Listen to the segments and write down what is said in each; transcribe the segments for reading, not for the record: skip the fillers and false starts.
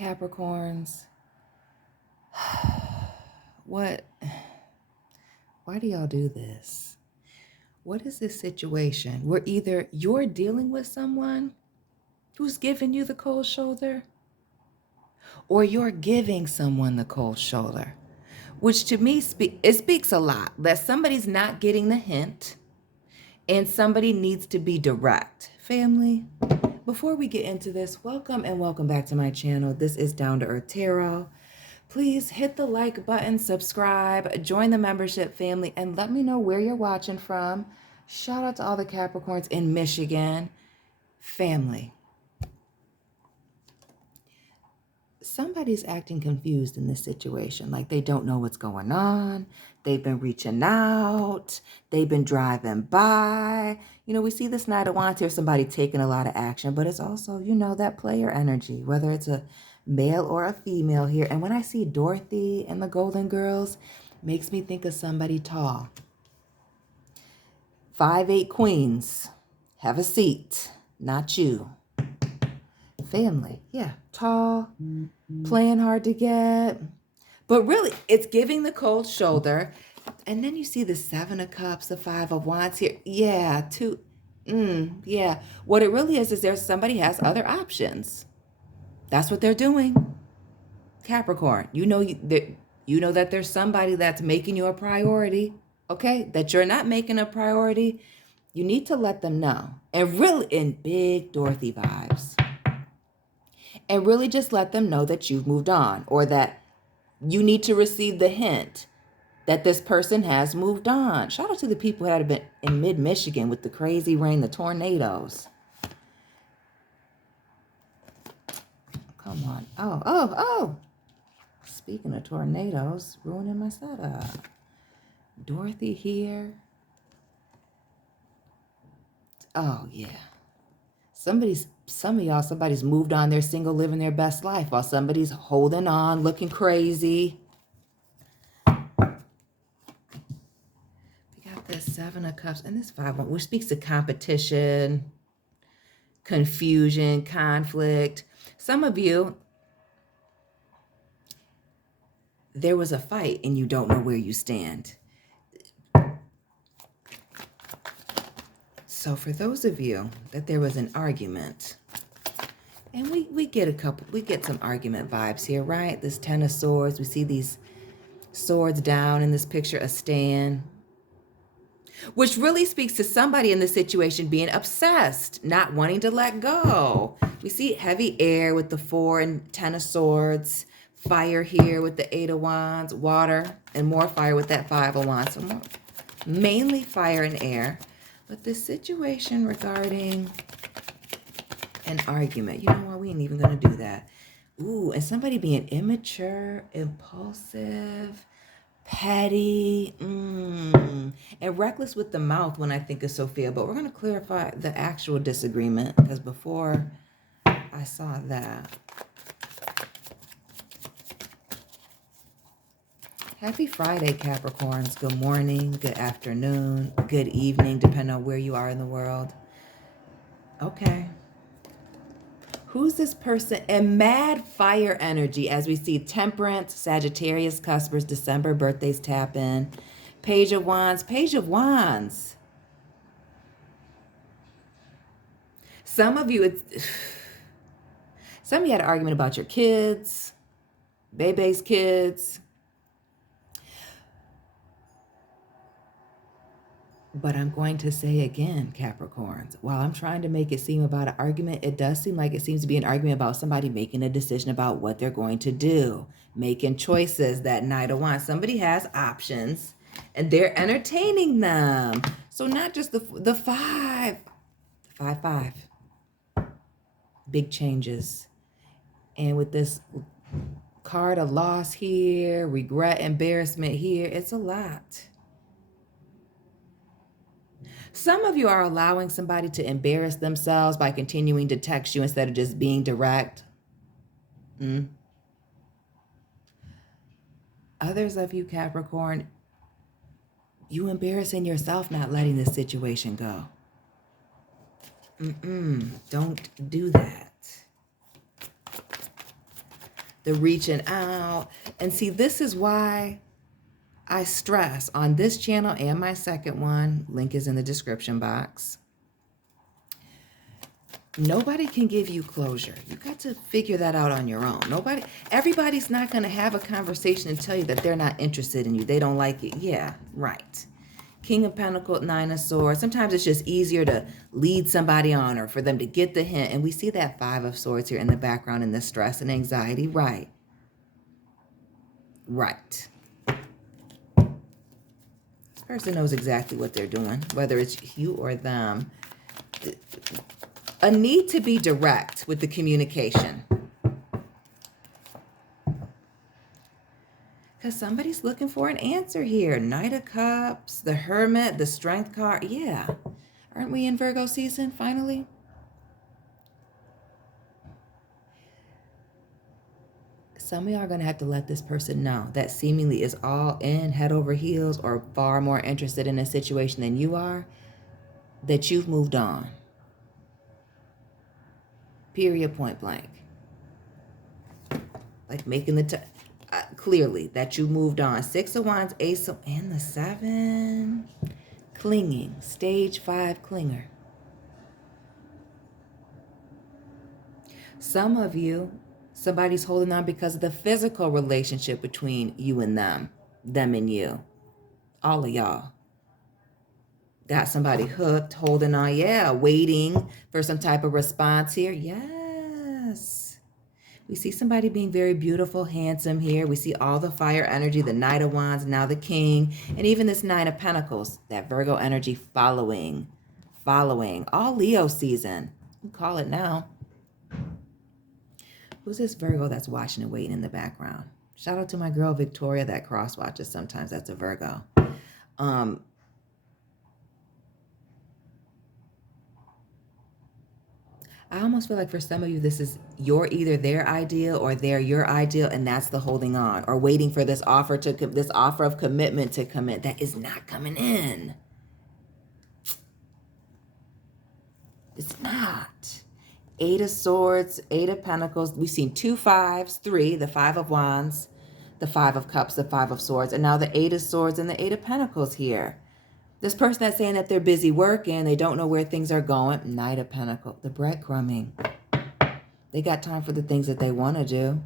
Capricorns, what? Why do y'all do this? What is this situation where either you're dealing with someone who's giving you the cold shoulder, or you're giving someone the cold shoulder, which to me it speaks a lot that somebody's not getting the hint and somebody needs to be direct. Family, before we get into this, welcome and welcome back to my channel. This is Down to Earth Tarot. Please hit the like button, subscribe, join the membership family, and let me know where you're watching from. Shout out to all the Capricorns in Michigan. Family, somebody's acting confused in this situation, like they don't know what's going on. They've been reaching out. They've been driving by. You know, we see this Knight of Wands here, somebody taking a lot of action, but it's also, you know, that player energy, whether it's a male or a female here. And when I see Dorothy and the Golden Girls, makes me think of somebody tall. 5'8" queens. Have a seat. Not you. Family. Yeah. Tall. Playing hard to get. But really, it's giving the cold shoulder. And then you see the 7 of Cups, the 5 of Wands here. Yeah. Yeah. What it really is there's somebody has other options. That's what they're doing. Capricorn, you know that there's somebody that's making you a priority, okay? That you're not making a priority. You need to let them know. And really, in big Dorothy vibes. And really just let them know that you've moved on, or that you need to receive the hint that this person has moved on. Shout out to the people that have been in mid-Michigan with the crazy rain, the tornadoes. Come on. Oh. Speaking of tornadoes, ruining my setup. Dorothy here. Oh, yeah. Some of y'all, somebody's moved on, they're single, living their best life, while somebody's holding on, looking crazy. We got this 7 of Cups and this 5 which speaks to competition, confusion, conflict. Some of you, there was a fight and you don't know where you stand. So for those of you that there was an argument, and we get some argument vibes here, right? This 10 of Swords, we see these swords down in this picture, a stand, which really speaks to somebody in this situation being obsessed, not wanting to let go. We see heavy air with the 4 and 10 of Swords, fire here with the 8 of Wands, water, and more fire with that 5 of Wands. So more, mainly fire and air. But this situation regarding an argument, you know what, we ain't even going to do that. Ooh, and somebody being immature, impulsive, petty, and reckless with the mouth when I think of Sophia. But we're going to clarify the actual disagreement, because before I saw that. Happy Friday, Capricorns. Good morning, good afternoon, good evening, depending on where you are in the world. Okay. Who's this person? And mad fire energy, as we see Temperance, Sagittarius, Cuspers, December birthdays tap in. Page of Wands, Page of Wands. Some of you had an argument about your kids, Bebe's kids. But I'm going to say again, Capricorns, while I'm trying to make it seem about an argument, it does seem like it seems to be an argument about somebody making a decision about what they're going to do, making choices. That Knight of Wands, somebody has options and they're entertaining them. So not just the 5, 5. Big changes. And with this card of loss here, regret, embarrassment here, it's a lot. Some of you are allowing somebody to embarrass themselves by continuing to text you instead of just being direct. Others of you, Capricorn, you embarrassing yourself not letting this situation go. Don't do that. the reaching out. And see, this is why I stress on this channel and my second one, link is in the description box. Nobody can give you closure. You got to figure that out on your own. Everybody's not going to have a conversation and tell you that they're not interested in you. They don't like you. Yeah, right. King of Pentacles, Nine of Swords. Sometimes it's just easier to lead somebody on or for them to get the hint. And we see that Five of Swords here in the background in the stress and anxiety. Right. Right. This person knows exactly what they're doing, whether it's you or them. A need to be direct with the communication. Because somebody's looking for an answer here. Knight of Cups, the Hermit, the Strength card. Yeah. Aren't we in Virgo season finally? Some of y'all are going to have to let this person know that seemingly is all in, head over heels, or far more interested in a situation than you are, that you've moved on. Period, point blank. Like making the clearly that you moved on. Six of Wands, Ace of, and the Seven. Clinging, stage 5 clinger. Some of you, somebody's holding on because of the physical relationship between you and them and you. All of y'all. Got somebody hooked, holding on, yeah, waiting for some type of response here. Yes. We see somebody being very beautiful, handsome here. We see all the fire energy, the Knight of Wands, now the King, and even this Nine of Pentacles, that Virgo energy following. All Leo season. We call it now. Who's this Virgo that's watching and waiting in the background? Shout out to my girl Victoria that cross watches sometimes. That's a Virgo. I almost feel like for some of you, this is you're either their ideal or they're your ideal, and that's the holding on or waiting for this offer of commitment to come in that is not coming in. It's not. Eight of Swords, Eight of Pentacles. We've seen 2 5s, 3, the Five of Wands, the Five of Cups, the Five of Swords, and now the Eight of Swords and the Eight of Pentacles here. This person that's saying that they're busy working, they don't know where things are going. Knight of Pentacles, the breadcrumbing. They got time for the things that they want to do.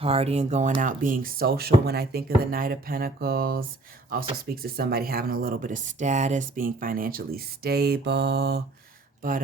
Partying, going out, being social. When I think of the Knight of Pentacles, also speaks to somebody having a little bit of status, being financially stable. But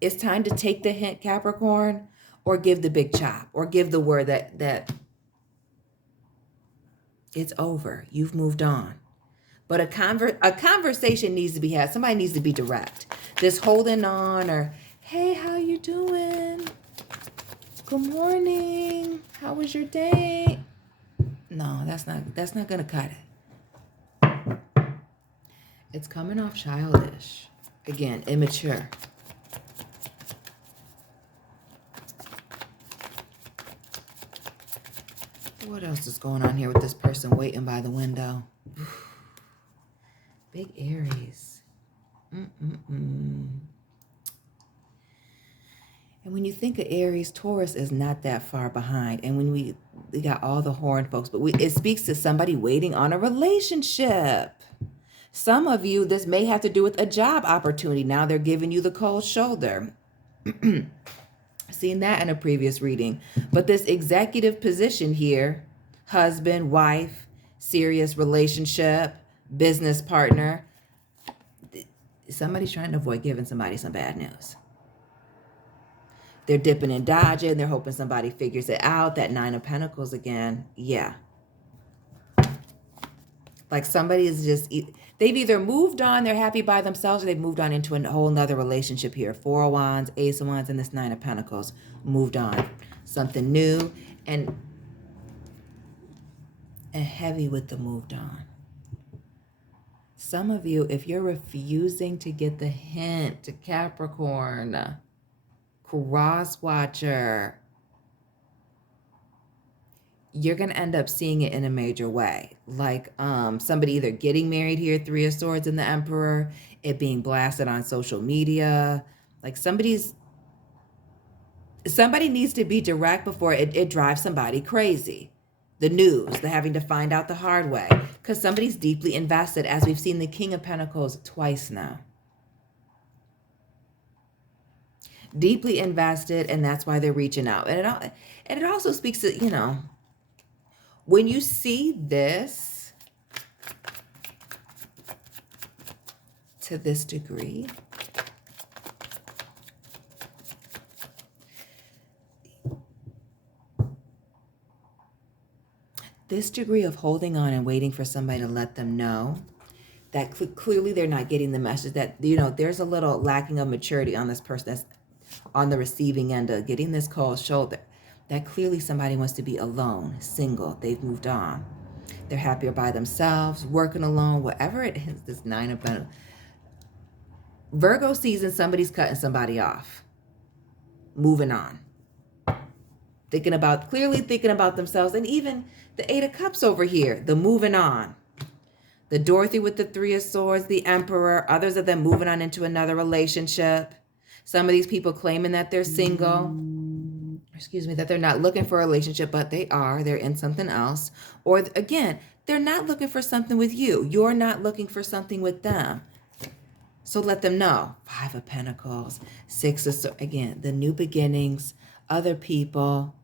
it's time to take the hint, Capricorn, or give the big chop, or give the word that it's over. You've moved on. But a conversation needs to be had. Somebody needs to be direct. This holding on or, hey, how you doing? Good morning. How was your day? No, that's not going to cut it. It's coming off childish. Again, immature. What else is going on here with this person waiting by the window? Big Aries. And when you think of Aries, Taurus is not that far behind. And when we got all the horn folks, but it speaks to somebody waiting on a relationship. Some of you, this may have to do with a job opportunity. Now they're giving you the cold shoulder. Seen that in a previous reading. But this executive position here, husband, wife, serious relationship, business partner, somebody's trying to avoid giving somebody some bad news. They're dipping and dodging. They're hoping somebody figures it out. That Nine of Pentacles again. Yeah. Like somebody is just, they've either moved on, they're happy by themselves, or they've moved on into a whole nother relationship here. Four of Wands, Ace of Wands, and this Nine of Pentacles. Moved on. Something new and heavy with the moved on. Some of you, if you're refusing to get the hint, to Capricorn, cross watcher, you're going to end up seeing it in a major way. Like somebody either getting married here, Three of Swords and the Emperor, it being blasted on social media. Like somebody's Somebody needs to be direct before it drives somebody crazy. The news, the having to find out the hard way. Because somebody's deeply invested, as we've seen the King of Pentacles twice now. Deeply invested, and that's why they're reaching out. And it also speaks to, you know, when you see this to this degree, this degree of holding on and waiting for somebody to let them know that clearly they're not getting the message, that, you know, there's a little lacking of maturity on this person that's on the receiving end of getting this cold shoulder, that clearly somebody wants to be alone, single, they've moved on. They're happier by themselves, working alone, whatever it is, this 9 of Pentacles. Virgo season, somebody's cutting somebody off, moving on. Clearly thinking about themselves. And even the 8 of Cups over here, the moving on. The Dorothy with the 3 of Swords, the Emperor, others of them moving on into another relationship. Some of these people claiming that they're single, that they're not looking for a relationship, but they are. They're in something else. Or again, they're not looking for something with you. You're not looking for something with them. So let them know. 5 of Pentacles, 6 of Swords. Again, the new beginnings, other people,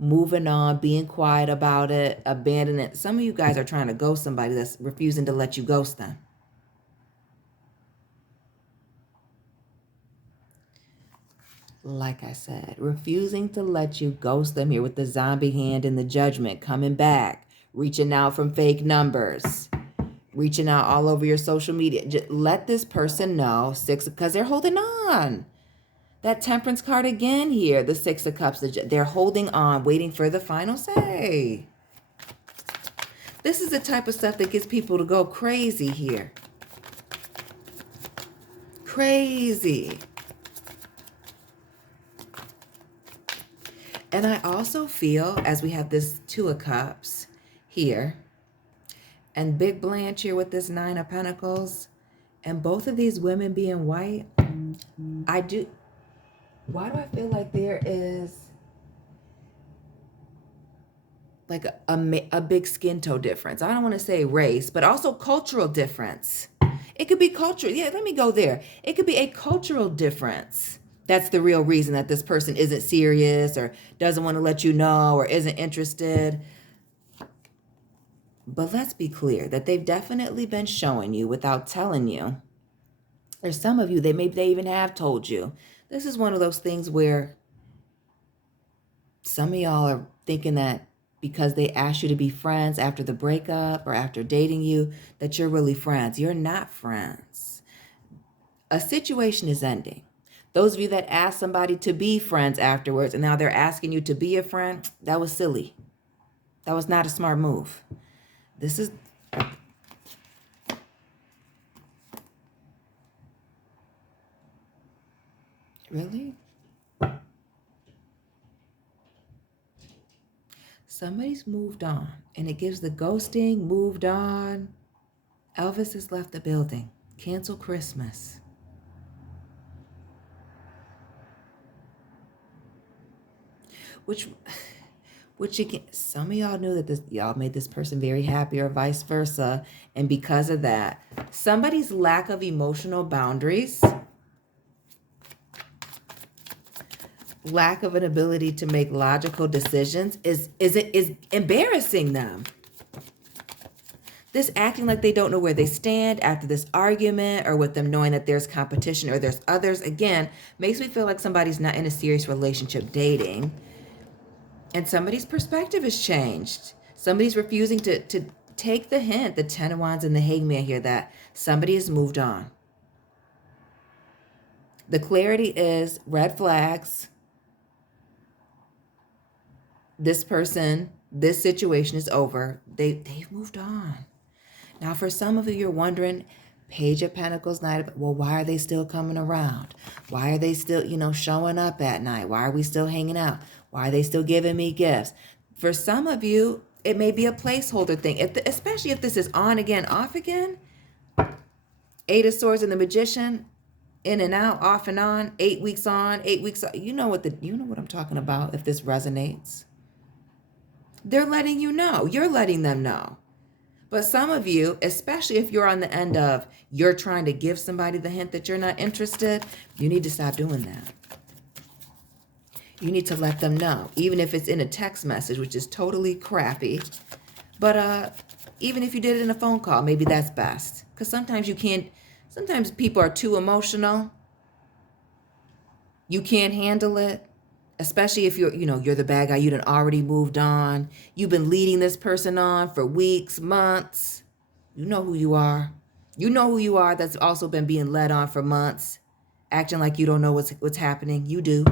moving on, being quiet about it, abandoning it. Some of you guys are trying to ghost somebody that's refusing to let you ghost them. Like I said, refusing to let you ghost them here with the zombie hand and the Judgment coming back, reaching out from fake numbers, reaching out all over your social media. Just let this person know, because they're holding on. That Temperance card again here, the 6 of Cups, they're holding on, waiting for the final say. This is the type of stuff that gets people to go crazy here. Crazy. And I also feel, as we have this 2 of Cups here, and Big Blanche here with this 9 of Pentacles, and both of these women being white, why do I feel like there is like a big skin tone difference? I don't want to say race, but also cultural difference. It could be cultural. Yeah, let me go there. It could be a cultural difference. That's the real reason that this person isn't serious or doesn't want to let you know or isn't interested. But let's be clear that they've definitely been showing you without telling you. There's some of you, they even have told you. This is one of those things where some of y'all are thinking that because they asked you to be friends after the breakup or after dating you, that you're really friends. You're not friends. A situation is ending. Those of you that asked somebody to be friends afterwards and now they're asking you to be a friend, that was silly. That was not a smart move. This is... Really? Somebody's moved on, and it gives the ghosting, moved on. Elvis has left the building. Cancel Christmas. Which you can, some of y'all knew that y'all made this person very happy or vice versa. And because of that, somebody's lack of emotional boundaries, lack of an ability to make logical decisions is embarrassing them. This acting like they don't know where they stand after this argument, or with them knowing that there's competition or there's others, again, makes me feel like somebody's not in a serious relationship dating. And somebody's perspective has changed. Somebody's refusing to take the hint, the 10 of Wands and the Hangman here, that somebody has moved on. The clarity is red flags. This person, this situation is over. They've moved on. Now, for some of you, you're wondering, Page of Pentacles, why are they still coming around? Why are they still, showing up at night? Why are we still hanging out? Why are they still giving me gifts? For some of you, it may be a placeholder thing, especially if this is on again, off again. 8 of Swords and the Magician in and out, off and on, 8 weeks on, 8 weeks off. You know what I'm talking about if this resonates. They're letting you know. You're letting them know. But some of you, especially if you're on the end of you're trying to give somebody the hint that you're not interested, you need to stop doing that. You need to let them know, even if it's in a text message, which is totally crappy. But even if you did it in a phone call, maybe that's best. Because sometimes sometimes people are too emotional. You can't handle it. Especially if you're the bad guy, you done already moved on. You've been leading this person on for weeks, months. You know who you are. You know who you are that's also been being led on for months, acting like you don't know what's happening. You do.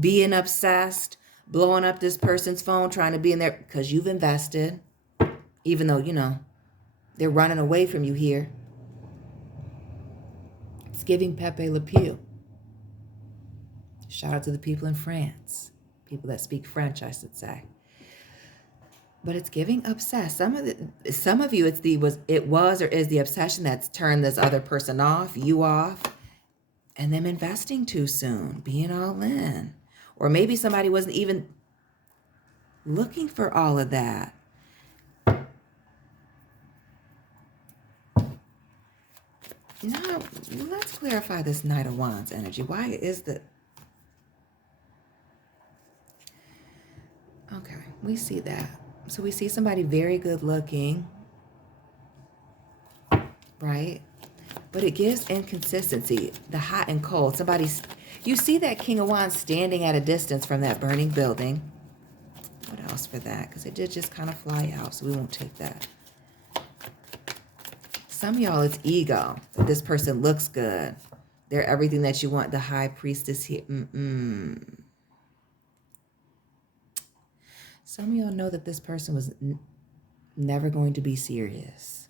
Being obsessed, blowing up this person's phone, trying to be in there because you've invested, even though, they're running away from you here. It's giving Pepe Le Pew. Shout out to the people in France. People that speak French, I should say. But it's giving obsessed. Some of you, it was or is the obsession that's turned this other person off, you off, and them investing too soon, being all in. Or maybe somebody wasn't even looking for all of that. Now, let's clarify this Knight of Wands energy. Why is the... Okay, we see that. So we see somebody very good looking, right? But it gives inconsistency, the hot and cold. You see that King of Wands standing at a distance from that burning building. What else for that? Because it did just kind of fly out, so we won't take that. Some of y'all, it's ego. This person looks good. They're everything that you want. The High Priestess here. Some of y'all know that this person was never going to be serious.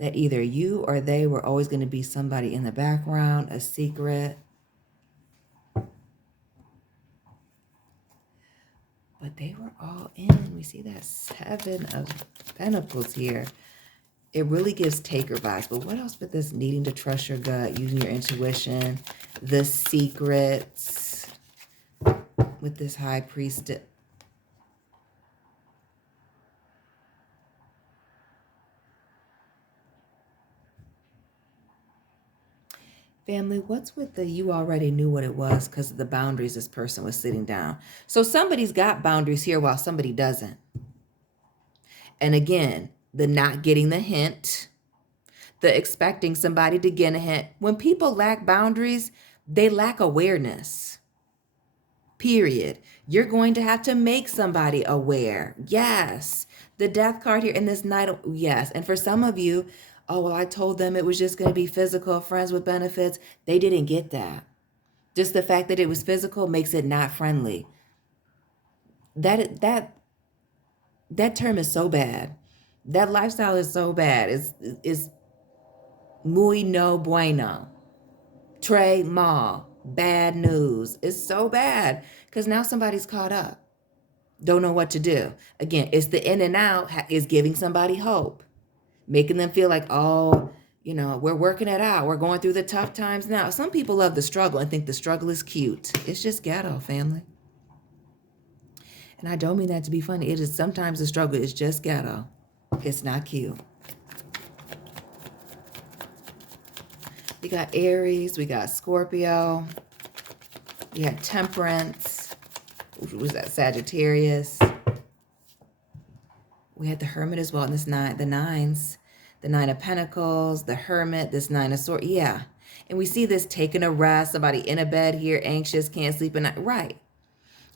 That either you or they were always going to be somebody in the background, a secret. But they were all in. We see that Seven of Pentacles here. It really gives taker vibes. But what else with this needing to trust your gut, using your intuition, the secrets with this High Priestess? Family, what's with the you already knew what it was because of the boundaries this person was sitting down? So somebody's got boundaries here while somebody doesn't. And again, the not getting the hint, the expecting somebody to get a hint. When people lack boundaries, they lack awareness. Period. You're going to have to make somebody aware. Yes. The Death card here in this night. Yes. And for some of you, oh, well, I told them it was just going to be physical, friends with benefits. They didn't get that. Just the fact that it was physical makes it not friendly. That term is so bad. That lifestyle is so bad. It's muy no bueno. Très mal. Bad news. It's so bad because now somebody's caught up. Don't know what to do. Again, it's the in and out is giving somebody hope. Making them feel like, oh, we're working it out. We're going through the tough times now. Some people love the struggle and think the struggle is cute. It's just ghetto, family. And I don't mean that to be funny. It is sometimes the struggle is just ghetto. It's not cute. We got Aries. We got Scorpio. We had Temperance. What was that? Sagittarius. We had the Hermit as well. And this the nines. The Nine of Pentacles. The Hermit. This Nine of Swords. Yeah. And we see this taking a rest. Somebody in a bed here. Anxious. Can't sleep at night. Right.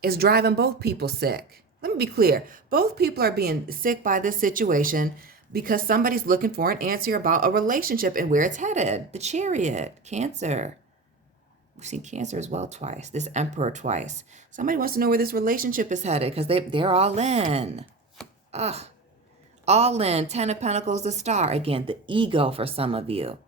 It's driving both people sick. Let me be clear. Both people are being sick by this situation because somebody's looking for an answer about a relationship and where it's headed. The Chariot. Cancer. We've seen Cancer as well twice. This Emperor twice. Somebody wants to know where this relationship is headed because they're all in. Ugh. All in. Ten of Pentacles, the Star. Again, the ego for some of you.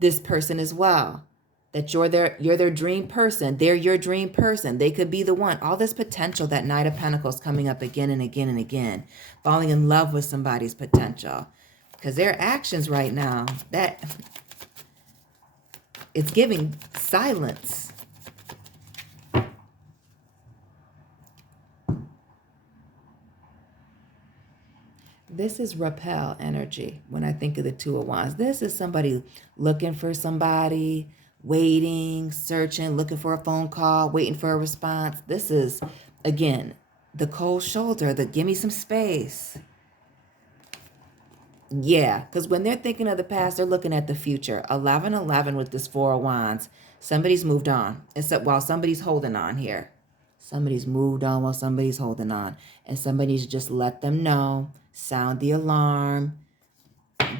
This person as well. That you're their dream person. They're your dream person. They could be the one. All this potential, that Knight of Pentacles coming up again and again and again. Falling in love with somebody's potential. Because their actions right now, It's giving silence. This is repel energy when I think of the Two of Wands. This is somebody looking for somebody, waiting, searching, looking for a phone call, waiting for a response. This is, again, the cold shoulder, the give me some space. Yeah, because when they're thinking of the past, they're looking at the future. 11-11 with this Four of Wands. Somebody's moved on. Except while somebody's holding on here. Somebody's moved on while somebody's holding on. And somebody's just let them know. Sound the alarm.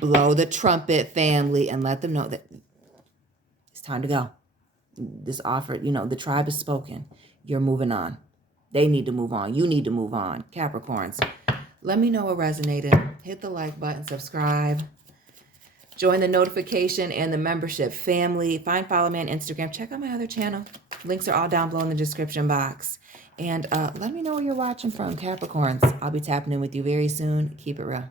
Blow the trumpet, family. And let them know that it's time to go. This offer, the tribe is spoken. You're moving on. They need to move on. You need to move on. Capricorns. Let me know what resonated. Hit the like button, subscribe, join the notification and the membership family. Follow me on Instagram. Check out my other channel. Links are all down below in the description box. And let me know where you're watching from, Capricorns. I'll be tapping in with you very soon. Keep it real.